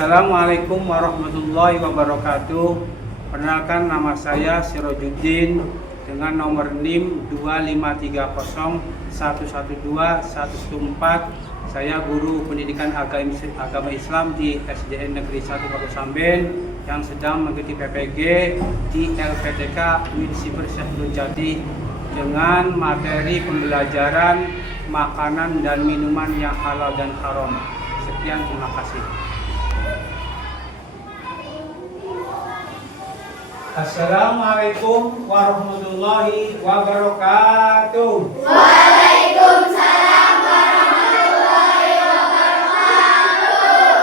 Assalamualaikum warahmatullahi wabarakatuh. Perkenalkan, nama saya Sirojuddin dengan nomor NIM 253011214. Saya guru pendidikan agama Islam di SDN Negeri 1 Pondok Samben yang sedang mengikuti PPG di LPTK UIN Siber Syekh Nurul Jati dengan materi pembelajaran makanan dan minuman yang halal dan haram. Sekian, terima kasih. Assalamualaikum warahmatullahi wabarakatuh. Waalaikumsalam warahmatullahi wabarakatuh.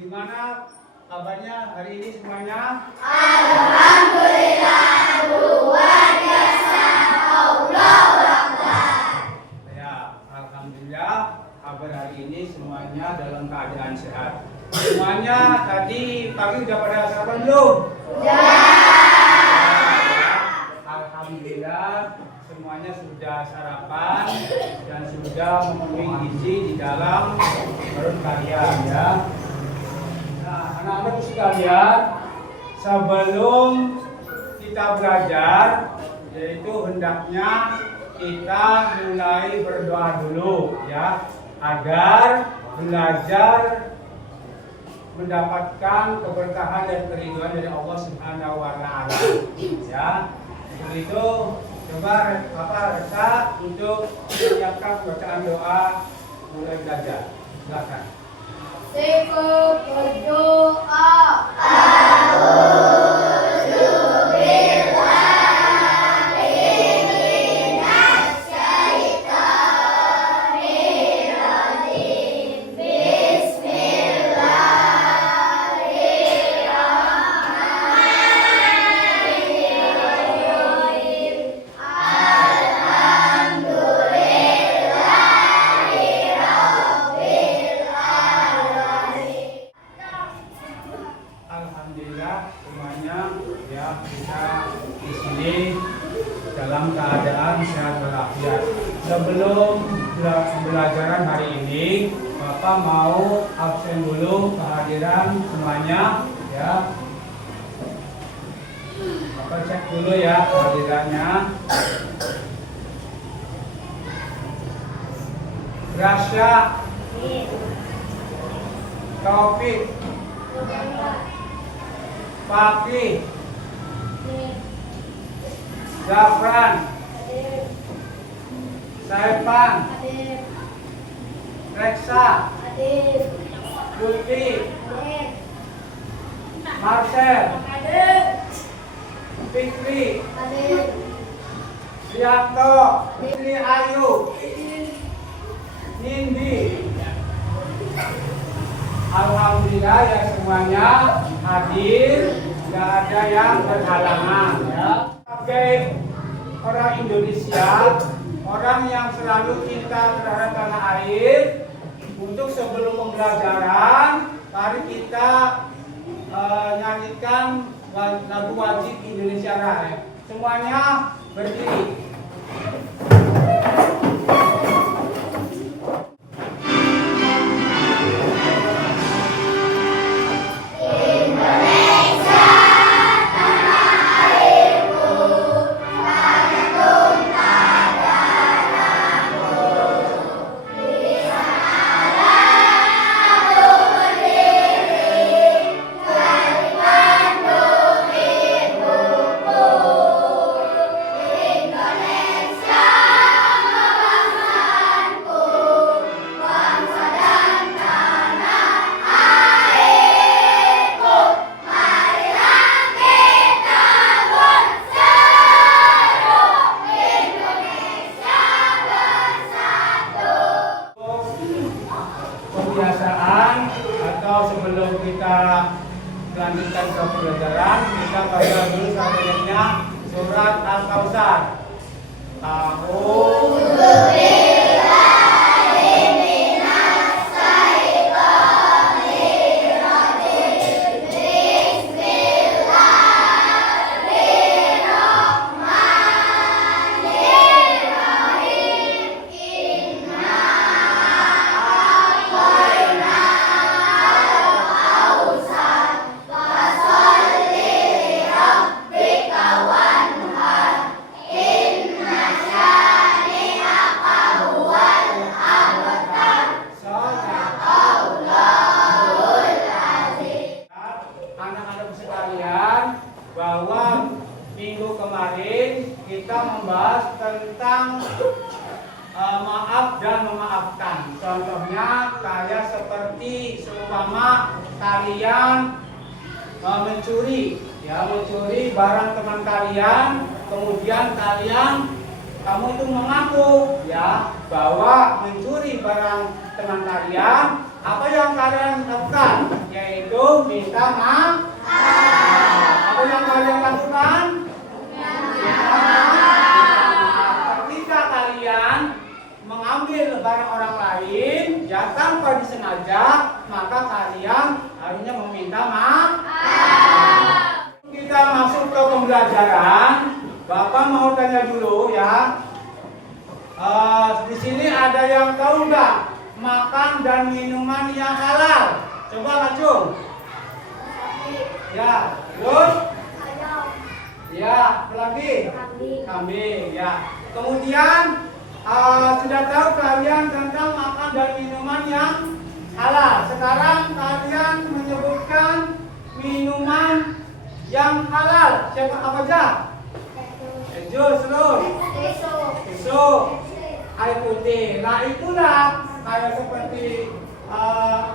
Gimana kabarnya hari ini semuanya? Alhamdulillah, luar biasa. Allahu Akbar. Ya, alhamdulillah kabar hari ini semuanya dalam keadaan sehat. Semuanya tadi pagi udah pada sarapan belum? Alhamdulillah semuanya sudah sarapan dan sudah memenuhi gizi di dalam perut kalian ya. Nah, anak-anak sekalian, sebelum kita belajar, yaitu hendaknya kita mulai berdoa dulu ya, agar belajar mendapatkan keberkahan dan keridhaan dari Allah Subhanahu wa taala. Ya. Untuk itu coba Resa untuk menyiapkan bacaan doa mulai belajar. Silakan. Cukup berdoa. Alhamdulillah semuanya ya, kita di sini dalam keadaan sehat walafiat. Sebelum pembelajaran hari ini, Bapak mau absen dulu kehadiran semuanya ya. Bapak cek dulu ya kehadirannya. Grasya, Taufik, Fakih, Zafran, Saipan, Reksa, Putri, Marcel, Fikri, Rianto, Fitri Ayu, Nindi. Alhamdulillah ya semuanya hadir, tidak ada yang berhalangan ya. Sebagai orang Indonesia, orang yang selalu cinta terhadap tanah air, untuk sebelum pembelajaran, mari kita nyanyikan lagu wajib Indonesia Raya. Semuanya berdiri. Kebiasaan atau sebelum kita melanjutkan ke pembelajaran, kita baca dulu selanjutnya surat Al-Kautsar. bahwa minggu kemarin kita membahas tentang maaf dan memaafkan. Contohnya kayak seperti seumpama kalian mencuri barang teman kalian, kemudian kamu itu mengaku ya bahwa mencuri barang teman kalian. Apa yang kalian lakukan? Yaitu minta maaf. Apa yang kalian lakukan? Minta maaf. Ketika kalian mengambil barang orang lain ya tanpa disengaja, maka kalian harusnya meminta maaf. Kita masuk ke pembelajaran. Bapak mau tanya dulu ya. Di sini ada yang tahu nggak makan dan minuman yang halal? Coba Kacung. Ya, terus? Ya, apa lagi? Kambing. Ya. Kemudian sudah tahu kalian tentang makan dan minuman yang halal. Sekarang kalian menyebutkan minuman yang halal. Siapa apa aja? Jus, terus? Susu, air putih. Nah itulah kayak seperti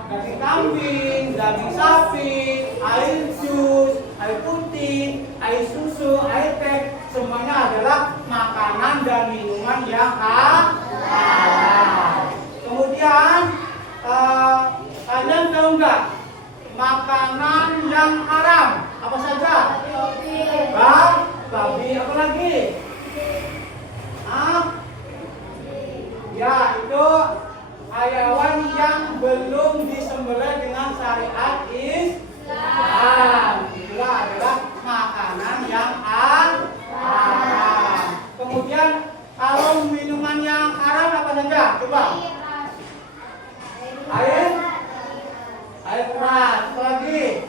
daging kambing, daging sapi, air jus, air putih, air susu, air teh, semuanya adalah makanan dan minuman yang halal. Kemudian kalian tahu nggak makanan yang haram apa saja? Babi, apa lagi? Ya itu hayawan yang belum disembelih dengan syariat Islam. Itulah adalah makanan yang haram. Kemudian kalau minuman yang haram apa saja? Coba. Air keras. Apa lagi?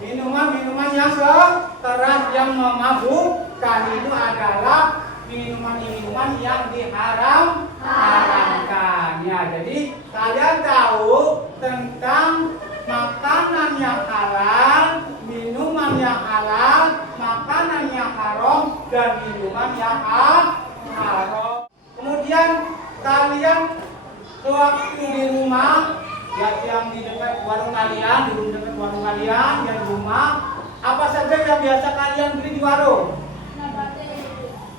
Minuman yang keras yang memabukkan itu adalah minuman yang diharamkan. Ya, jadi kalian tahu tentang makanan yang halal, minuman yang halal, makanan yang haram, dan minuman yang haram. Kemudian kalian sewaktu di rumah, ya yang di dekat warung kalian, di dekat warung kalian, yang di rumah, apa saja yang biasa kalian beli di warung?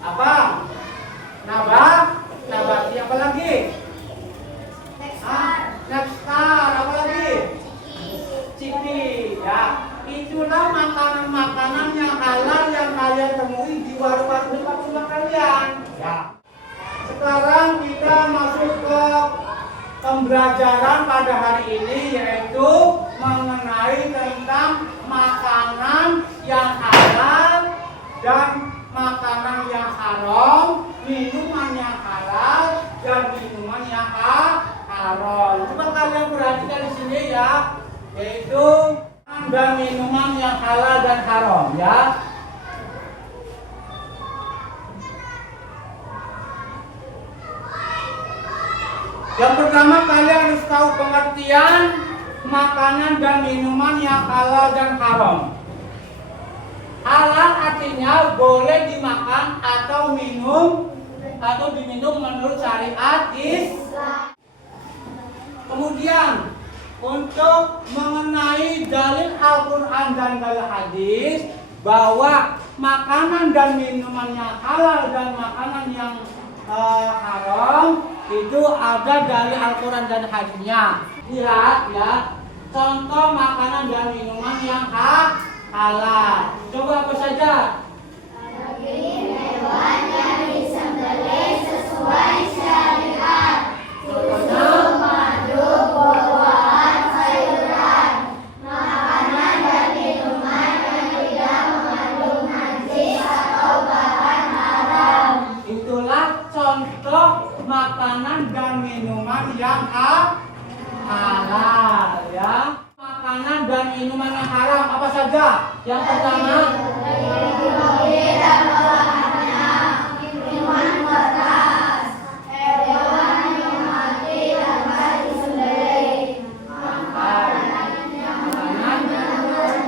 Apa? Nabati, apa lagi? Nextar, apa lagi? Ciki, ya. Itulah makanan-makanan yang halal yang kalian temui di warung-warung dekat rumah kalian. Ya. Sekarang kita masuk ke pembelajaran pada hari ini, yaitu mengenai tentang makanan yang halal dan makanan yang haram, minuman yang halal dan minuman yang haram. Coba kalian perhatikan di sini ya, yaitu makanan dan minuman yang halal dan haram ya. Yang pertama kalian harus tahu pengertian makanan dan minuman yang halal dan haram. Halal artinya boleh dimakan atau diminum menurut syariat Islam. Kemudian untuk mengenai dalil Al-Quran dan dalil hadis bahwa makanan dan minuman yang halal dan makanan yang haram itu ada dari Al-Quran dan hadisnya. Lihat ya, contoh makanan dan minuman yang halal. Coba apa saja? Daging hewan yang disembelih sesuai syariat. Susu, madu, buah-buahan, sayuran. Makanan dan minuman yang tidak mengandung najis atau bahan haram. Itulah contoh makanan dan minuman yang halal ya. Makanan dan minuman yang haram apa saja? Yang pertama, minuman keras, hewan yang mati tanpa disembelih, makanan yang mengandung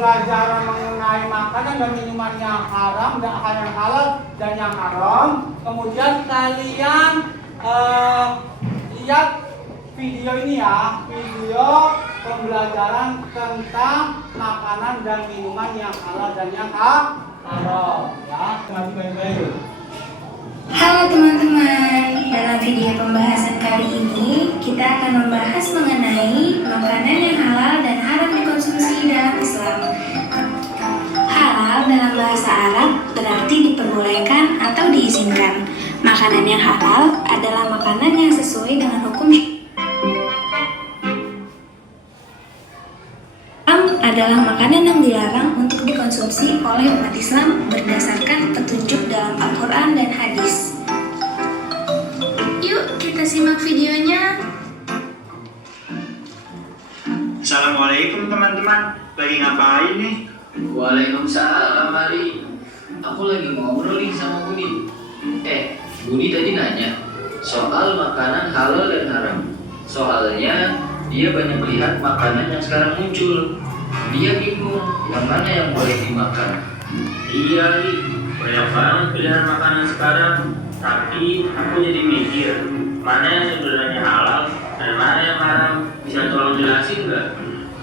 pembelajaran mengenai makanan dan minuman yang haram dan yang halal dan yang haram. Kemudian kalian lihat video ini ya, video pembelajaran tentang makanan dan minuman yang halal dan yang haram. Ya, baik-baik. Halo teman-teman, dalam video pembahasan kali ini kita akan membahas mengenai makanan yang halal dan haram dikonsumsi dalam Islam. Halal dalam bahasa Arab berarti diperbolehkan atau diizinkan. Makanan yang halal adalah makanan yang sesuai dengan hukum adalah makanan yang dilarang untuk dikonsumsi oleh umat Islam berdasarkan petunjuk dalam Al-Quran dan hadis. Yuk kita simak videonya. Assalamualaikum teman-teman, lagi ngapain nih? Waalaikumsalam Ali. Aku lagi ngobrol nih sama Budi. Budi tadi nanya soal makanan halal dan haram. Soalnya dia banyak melihat makanan yang sekarang muncul. Dia bingung yang mana yang boleh dimakan. Iya nih, banyak banget pilihan makanan sekarang. Tapi aku jadi mikir, mana yang sebenarnya halal dan mana yang haram. Bisa tolong jelasin nggak?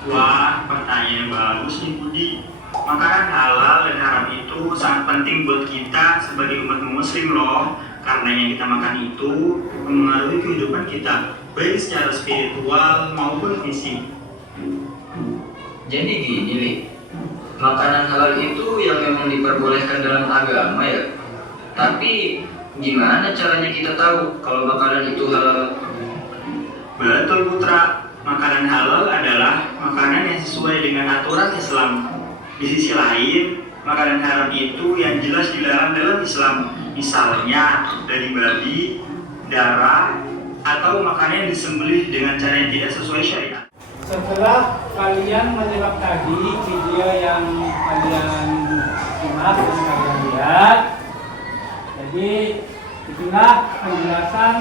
Wah, pertanyaan yang bagus nih Budi. Makanan halal dan haram itu sangat penting buat kita sebagai umat muslim loh. Karena yang kita makan itu mempengaruhi kehidupan kita, baik secara spiritual maupun fisik. Jadi gini nih, makanan halal itu yang memang diperbolehkan dalam agama ya. Tapi gimana caranya kita tahu kalau makanan itu halal? Betul Putra, makanan halal adalah makanan yang sesuai dengan aturan Islam. Di sisi lain, makanan haram itu yang jelas dilarang dalam Islam. Misalnya dari babi, darah, atau makanan yang disembelih dengan cara yang tidak sesuai syariat. Setelah kalian menyimak tadi video yang kalian simak dan kalian lihat, jadi itulah penjelasan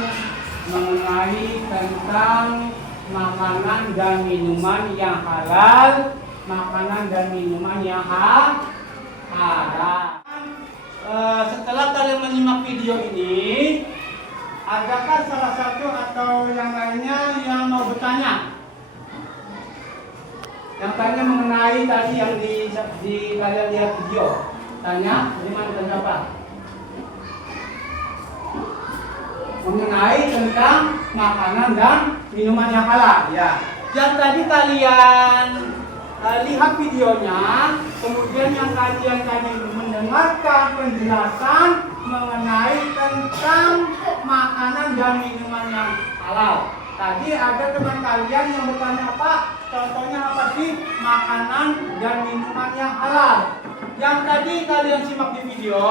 mengenai tentang makanan dan minuman yang halal, makanan dan minuman yang haram. Setelah kalian menyimak video ini, adakah salah satu atau yang lainnya yang mau bertanya? Yang tanya mengenai tadi yang di kalian lihat video. Tanya, bagaimana tanya apa? Mengenai tentang makanan dan minuman yang halal. Ya. Yang tadi kalian lihat videonya, kemudian yang kalian tadi mendengarkan penjelasan mengenai tentang makanan dan minuman yang halal. Tadi ada teman kalian yang bertanya, Pak, contohnya apa sih makanan dan minuman yang halal? Yang tadi kalian simak di video,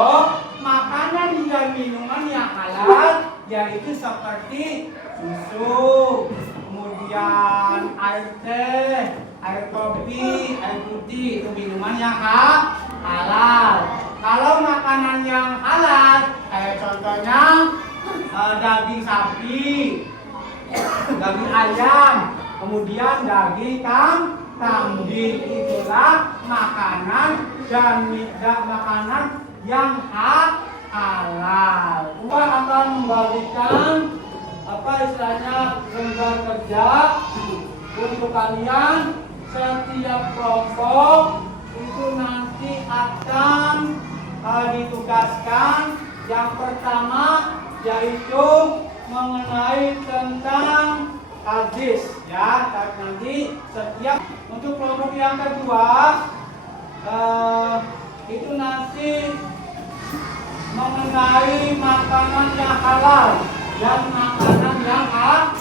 makanan dan minuman yang halal yaitu seperti susu, kemudian air teh, air kopi, air putih, itu minuman yang halal. Kalau makanan yang halal, kayak contohnya daging sapi, daging ayam, kemudian daging kambing, itulah makanan dan makanan yang halal. Gua akan membagikan istilahnya lembar kerja untuk kalian. Setiap kelompok itu nanti akan ditugaskan. Yang pertama yaitu mengenai tentang hadis ya. Nanti setiap untuk kelompok yang kedua itu nanti mengenai makanan yang halal dan makanan yang haram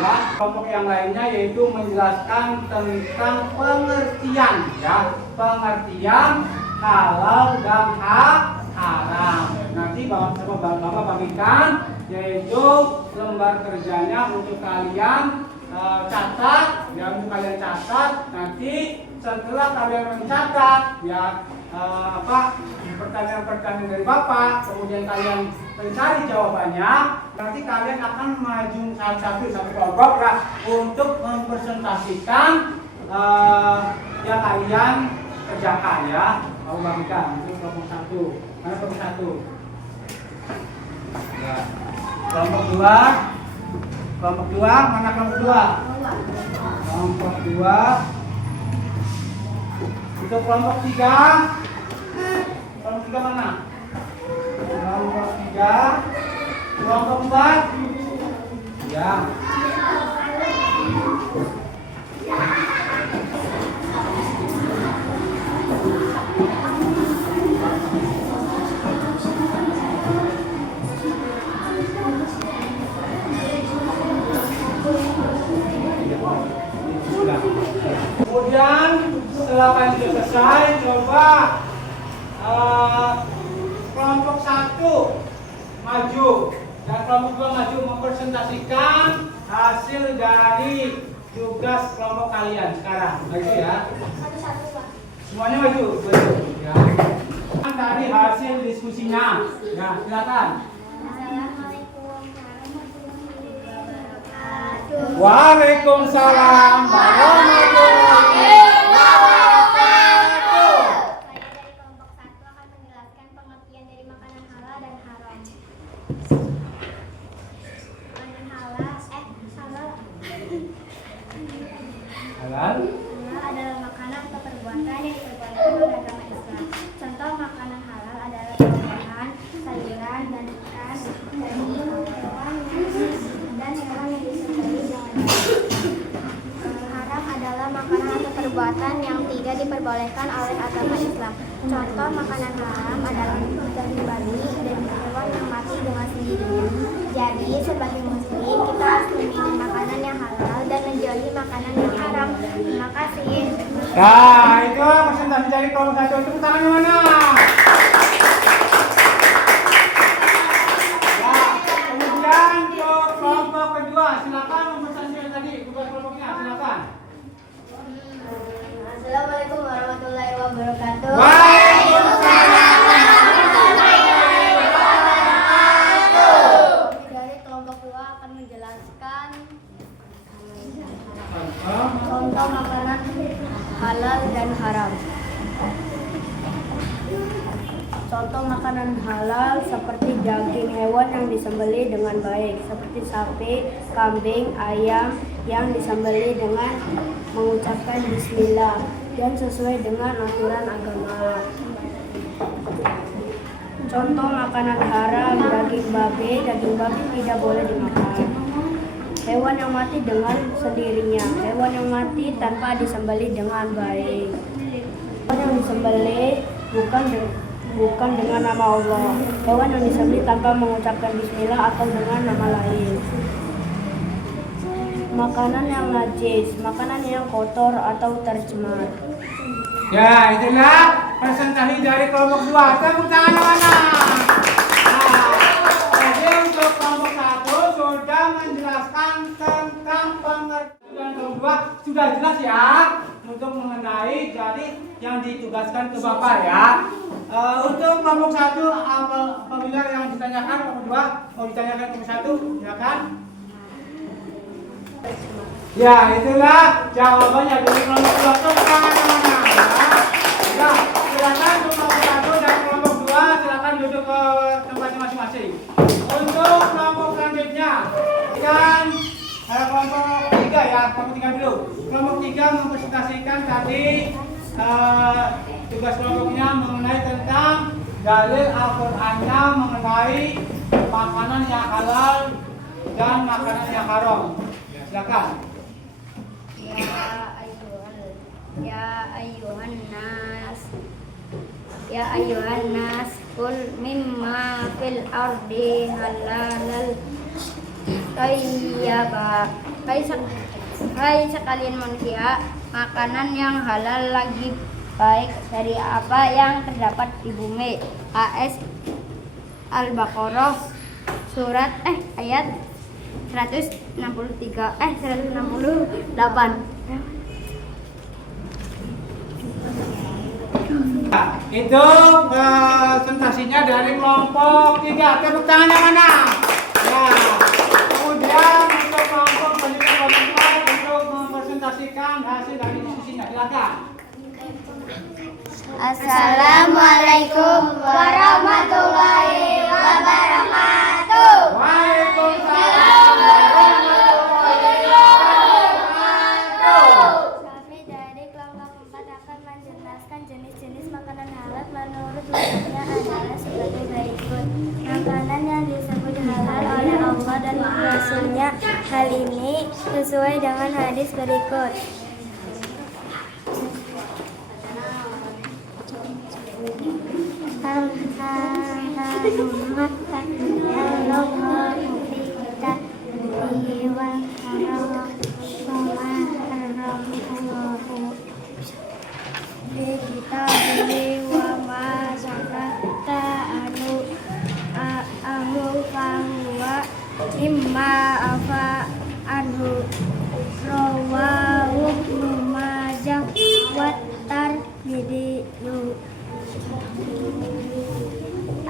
ya. Kelompok yang lainnya yaitu menjelaskan tentang pengertian ya, pengertian halal dan haram. Nanti Bapak bagikan yaitu lembar kerjanya untuk kalian catat ya, untuk kalian catat. Nanti setelah kalian mencatat ya pertanyaan-pertanyaan dari Bapak, kemudian kalian mencari jawabannya, nanti kalian akan maju satu kelompok ya, untuk mempresentasikan yang kalian kerjakan ya. Mau bagikan untuk kelompok 1. Mana kelompok 1? Ya. Kelompok 2. Kelompok 2, mana kelompok 2? Kelompok 2. Untuk kelompok 3. Kelompok 3 mana? Kelompok 3. Kelompok 4. Ya. Kemudian setelah kalian sudah selesai, coba kelompok 1 maju dan kelompok 2 maju mempresentasikan hasil dari tugas kelompok kalian sekarang. Maju ya. Semuanya maju, ya. Dari hasil diskusinya. Ya, silakan. Waalaikumsalam warahmatullahi wabarakatuh. Saya dari kelompok 1 akan menjelaskan pengertian dari makanan halal dan haram. Makanan halal, halal. Halal. Halal adalah makanan atau perbuatan yang diperbolehkan oleh agama Islam. Contoh makanan halal adalah buah-buahan, sayuran, dan ikan, daging, hewan yang disembelih dengan haram adalah makanan atau perbuatan yang tidak diperbolehkan oleh agama Islam. Contoh makanan haram adalah daging babi dan hewan yang mati dengan sendirinya. Jadi sebagai muslim kita harus memilih makanan yang halal dan menjauhi makanan yang haram. Terima kasih. Nah, itu presentasi dari kelompok 1. Tepuk tangan yang mana? Kemudian untuk kelompok kedua, silakan mempresentasikan tadi tugas kelompoknya, silakan. Assalamualaikum warahmatullahi wabarakatuh. Waalaikumsalam warahmatullahi wabarakatuh. Dari kelompok 2 akan menjelaskan contoh makanan halal dan haram. Contoh makanan halal seperti daging hewan yang disembelih dengan baik, seperti sapi, kambing, ayam yang disembelih dengan mengucapkan bismillah dan sesuai dengan aturan agama. Contoh makanan haram, daging babi tidak boleh dimakan. Hewan yang mati dengan sendirinya, hewan yang mati tanpa disembelih dengan baik. Hewan yang disembelih bukan dengan nama Allah. Hewan yang disembelih tanpa mengucapkan bismillah atau dengan nama lain. Makanan yang najis, makanan yang kotor atau tercemar. Ya, itulah presentasi dari kelompok 2. Tepuk tangan yang mana? Jadi untuk kelompok 1 sudah menjelaskan tentang pengertian kelompok 2 sudah jelas ya untuk mengenai jadi yang ditugaskan ke Bapak ya. Untuk kelompok 1 apabila yang ditanyakan kelompok 2 mau ditanyakan kelompok 1 ya kan? Ya, itulah jawabannya dari kelompok 2. Tepuk tangan yang mana? Ya, silakan untuk kelompok 1 dan kelompok 2 silakan duduk ke tempatnya masing-masing. Untuk kelompok selanjutnya, kan kelompok 3 ya, kelompok 3 dulu. Kelompok 3 mempresentasikan tadi tugas kelompoknya mengenai tentang dalil Al-Qur'annya mengenai makanan yang halal dan makanan yang haram. Ya, silakan. Ya ayuhan nas kul mimma fil ardi halalal tayyaba. Hai sekalian manusia, makanan yang halal lagi baik dari apa yang terdapat di bumi. AS Al-Baqarah surat ayat 168. Itu presentasinya dari kelompok 3. Tepuk tangan yang mana? Ya. Kemudian untuk kelompok selanjutnya untuk mempresentasikan hasil dari diskusinya. Silakan. Assalamualaikum warahmatullahi wabarakatuh. Waalaikumsalam warahmatullahi wabarakatuh. Kami dari kelompok 4 akan menjelaskan jenis-jenis makanan halal menurut hukumnya adalah sebagai berikut. Makanan yang disebut halal oleh Allah dan Rasulnya, hal ini sesuai dengan hadis berikut. Imma afa anhu rawahu Ibnu Majah wa Tirmidzi.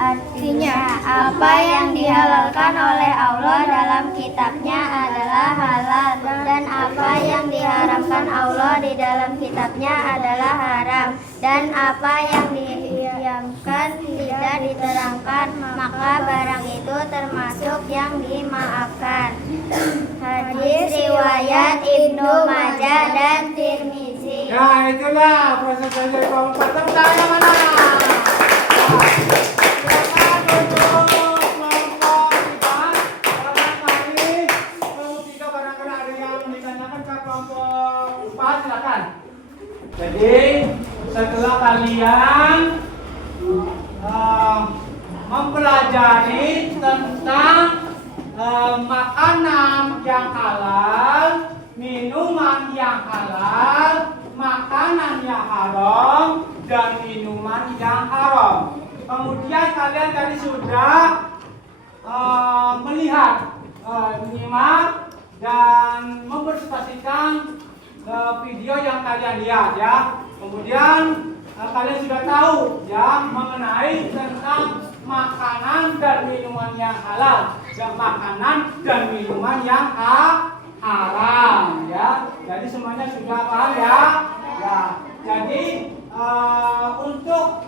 Artinya, apa yang dihalalkan oleh Allah dalam kitabnya adalah halal, dan apa yang diharamkan Allah di dalam kitabnya adalah haram, dan apa yang didiamkan tidak diterangkan, maka barang itu termasuk yang dimaafkan. Hadis riwayat Ibnu Majah dan Tirmidzi. Ya, itulah proses dari kelompok 4. Tepuk tangan yang mana? Jadi setelah kalian mempelajari tentang makanan yang halal, minuman yang halal, makanan yang haram, dan minuman yang haram. Kemudian kalian tadi sudah melihat, menyimak, dan mempresentasikan video yang kalian lihat ya. Kemudian kalian sudah tahu ya mengenai tentang makanan dan minuman yang halal, dan makanan dan minuman yang haram ya. Jadi semuanya sudah paham ya. Ya. Jadi untuk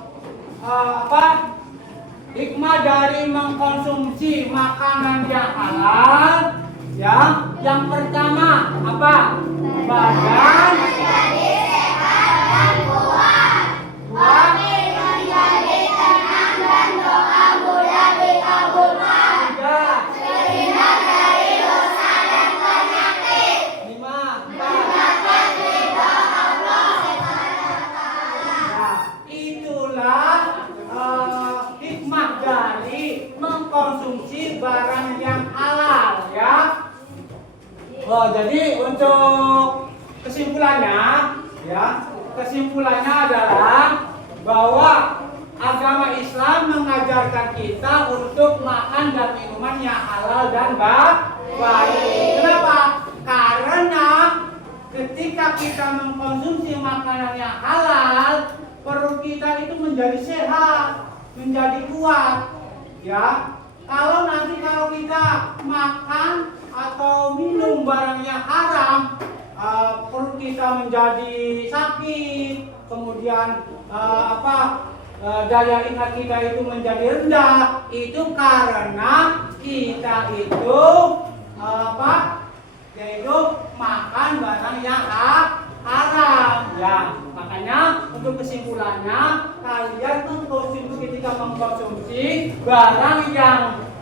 hikmah dari mengkonsumsi makanan yang halal ya, yang pertama apa? Badan menjadi sehat dan kuat. Hati menjadi tenang dan doa mudah dikabulkan. Terhindar dari dosa dan penyakit. 5. Mendapat ridha Allah SWT. Nah, itulah hikmah dari mengkonsumsi barang yang halal ya. Jadi untuk kesimpulannya adalah bahwa agama Islam mengajarkan kita untuk makan dan minuman yang halal dan baik. Kenapa? Karena ketika kita mengkonsumsi makanan yang halal, perut kita itu menjadi sehat, menjadi kuat. Ya, kalau kita makan atau minum barang yang haram, perut kita menjadi sakit, kemudian daya ingat kita itu menjadi rendah. Itu karena kita itu yaitu makan barang yang haram ya. Makanya untuk kesimpulannya, kalian ketika mengkonsumsi barang yang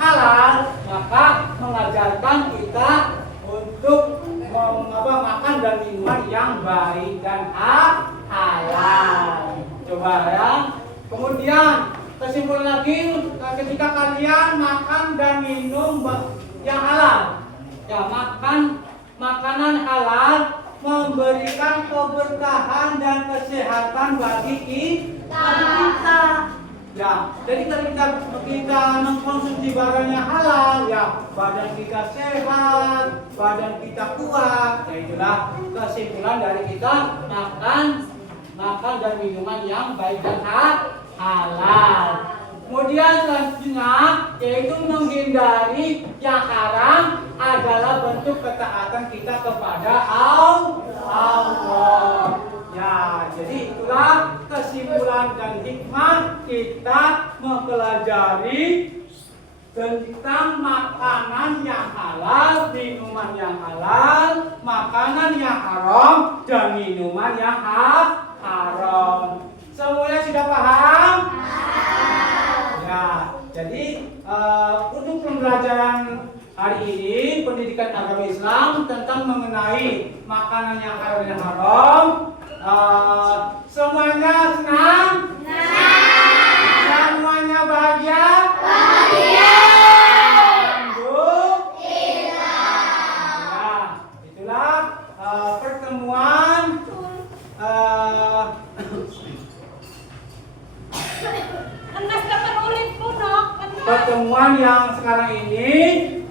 halal, maka mengajarkan kita untuk makan dan minuman yang baik dan halal. Coba ya. Kemudian kesimpulan lagi, ketika kalian makan dan minum yang halal, ya, makanan halal memberikan keberkahan dan kesehatan bagi kita. Ya, jadi kalau kita mengkonsumsi barang yang halal, ya badan kita sehat, badan kita kuat. Ya, itulah kesimpulan dari kita makan dan minuman yang baik dan halal. Kemudian selanjutnya yaitu menghindari yang haram adalah bentuk ketaatan kita kepada Allah. Ya, Ya, jadi itulah kesimpulan dan hikmah kita mempelajari tentang makanan yang halal, minuman yang halal, makanan yang haram, dan minuman yang haram. Semuanya sudah paham? Ya, jadi untuk pembelajaran hari ini pendidikan agama Islam tentang mengenai makanan yang halal dan haram. Semuanya senang? Semuanya bahagia? Alhamdulillah. Ya, itulah pertemuan pertemuan yang sekarang ini,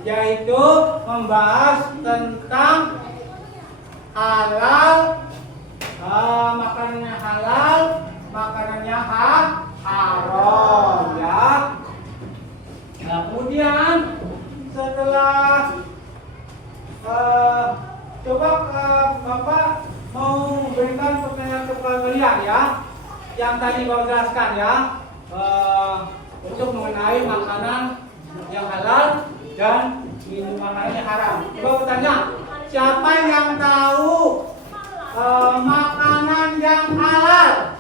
yaitu membahas tentang halal, makanannya halal, makanannya haram, ya. Nah, kemudian setelah coba Bapak mau berikan pertanyaan kepada kalian, ya, yang tadi Bapak jelaskan, ya, untuk mengenai makanan yang halal dan minuman yang haram. Coba bertanya, siapa yang tahu makanan yang halal?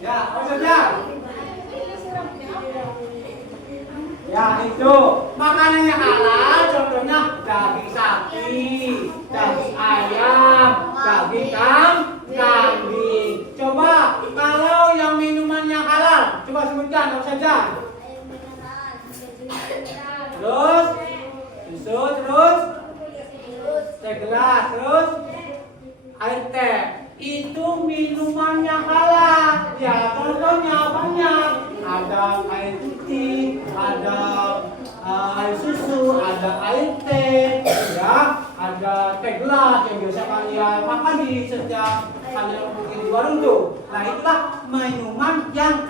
Ya, apa saja? Ya, itu makanan yang halal, contohnya daging sapi, daging ayam, daging kambing. Coba kalau yang minuman yang halal, coba sebutkan apa saja? Terus susu, terus teh gelas, terus air teh. Itu minuman yang halal. Ya, contohnya banyak. Ada air putih, ada air susu, ada air teh, ya, ada teh gelas yang biasa kalian makan di setiap kalian mungkin di warung tuh. Nah, itulah minuman yang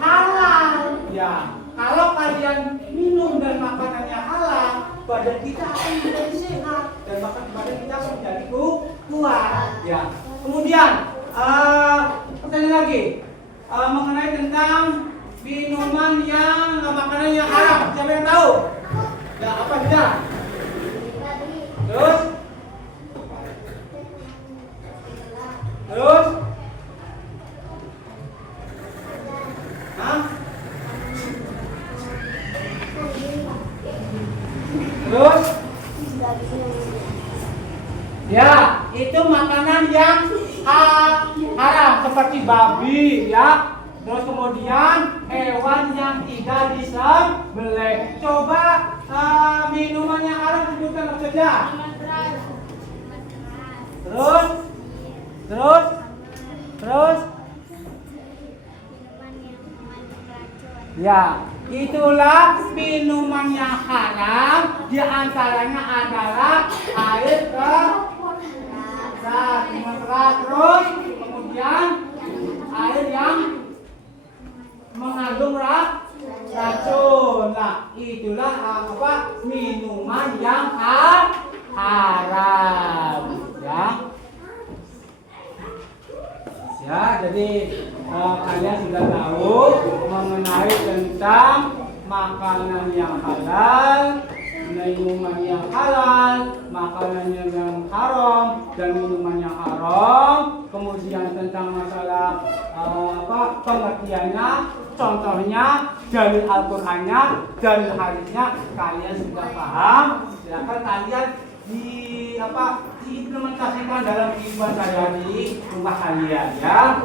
halal. Ya, kalau kalian minum dan makanannya halal, badan kita akan menjadi sehat dan bahkan badan kita akan menjadi kuat. Ya. Kemudian pertanyaan lagi mengenai tentang minuman yang makanan yang haram. Siapa yang tahu? Ya, apa saja? Terus? Hah? Terus? Ya, itu makanan yang haram seperti babi, ya. Terus kemudian hewan yang tidak disembelih. Coba minuman yang haram sebutkan apa saja? Terus? Ya, itulah minuman yang haram. Di antaranya adalah air keras, terus kemudian air yang mengandung racun. Nah, itulah minuman yang haram, ya. Ya, jadi kalian sudah tahu mengenai tentang makanan yang halal, minuman yang halal, makanan yang haram, dan minuman yang haram. Kemudian tentang masalah pengertiannya, contohnya, dalil Al-Qur'annya, dalil hadisnya, kalian sudah paham. Silakan kalian diimplementasikan dalam kehidupan sehari-hari rumah kalian, ya.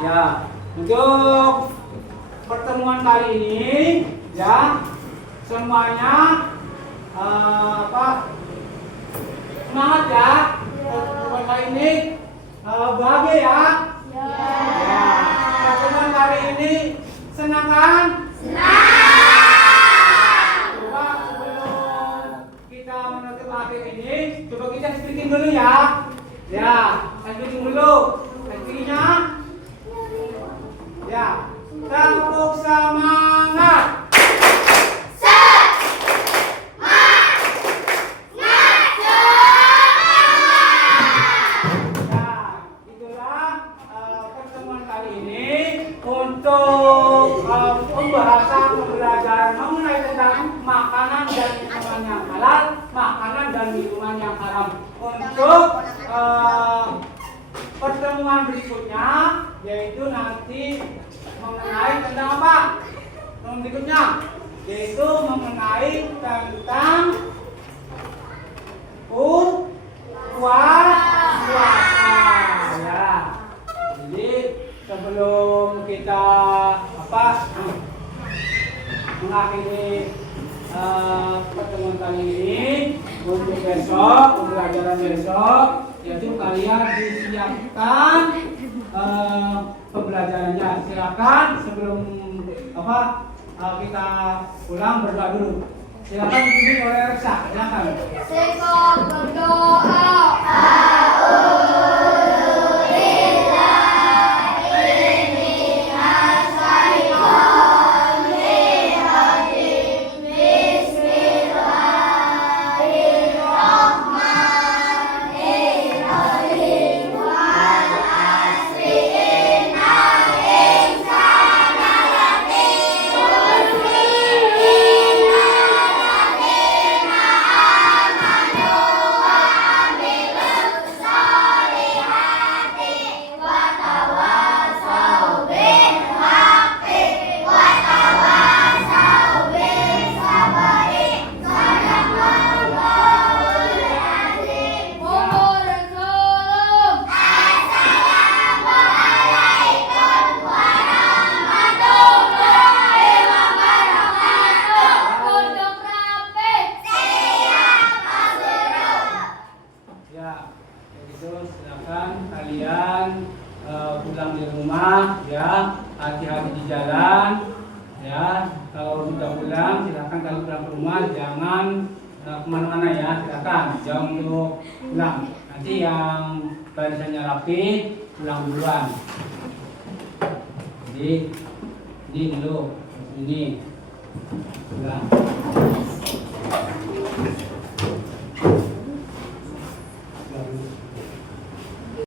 Ya, untuk pertemuan kali ini, ya, semuanya semangat, ya. Pertemuan kali ini bahagia, ya. Ya. Pertemuan kali ini senang kan? Coba sebelum kita menutup akhir ini, coba kita speaking dulu, ya. Ya, speaking dulu. Speakingnya, ya. Tepuk semangat. pembahasan pembelajaran mengenai tentang makanan dan minuman yang halal, makanan dan minuman yang haram. Untuk pertemuan berikutnya, yaitu nanti mengenai tentang apa? Pertemuan berikutnya yaitu mengenai tentang puasa ya. Jadi sebelum kita mengakhiri pertemuan kali ini, untuk besok pembelajaran besok, yaitu kalian disiapkan pembelajarannya. Silakan sebelum kita pulang berdoa dulu. Silakan dipimpin oleh Reksa. Silakan. Sekor berdoa. Silakan kalian pulang di rumah ya, hati-hati di jalan ya. Kalau sudah pulang, silakan kalau pulang ke rumah jangan kemana-mana ya, silakan jangan untuk pulang. Nanti yang barisannya rapi pulang duluan. Jadi ini dulu, ini pulang.